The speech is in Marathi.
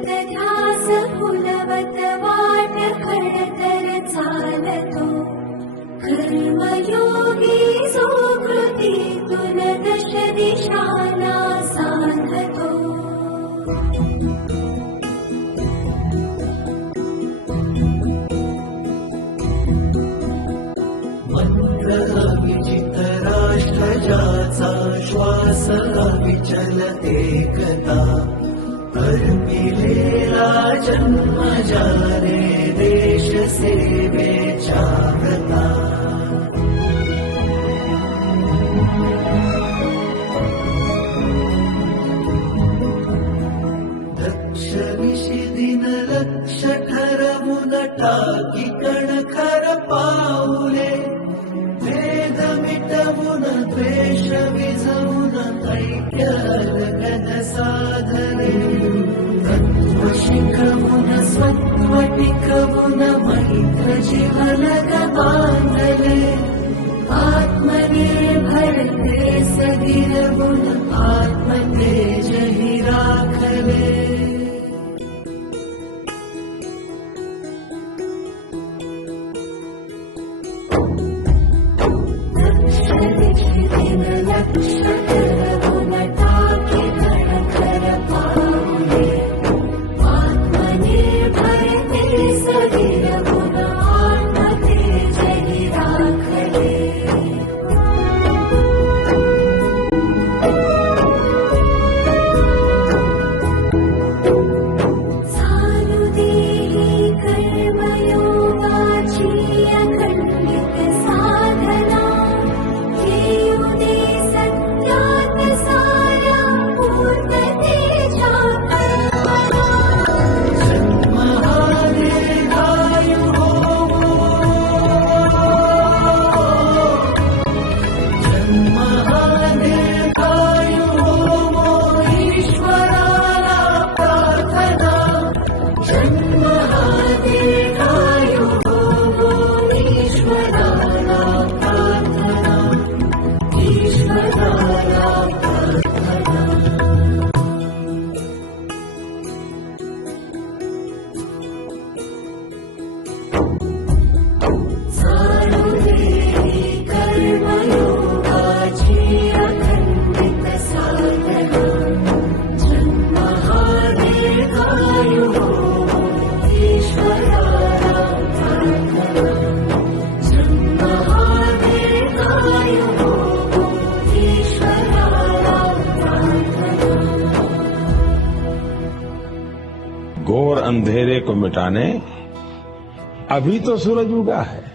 सतत ध्यास फुलवत वाट खडतर चालतो कर्मयोगी सुकृतीतून दश दिशांना साधतो विचित राष्ट्र ज्याचा श्वास विचल एकता अर्पिलेला जन्म जाने देश सेवेच्या व्रता दक्षिणेशी दिन लक्ष ठरवून टाकी कणखर पाऊले भेद मिटवून द्वेष विझवून ऐक्य लगन साधने तत्व शिकवून सत्व टिकवून मैत्र जीवन बांधले आत्मनिर्भर देश गिरवून आत्मतेज ही राखले घोर अंधेरे को मिटाने अभी तो सूरज उगा है।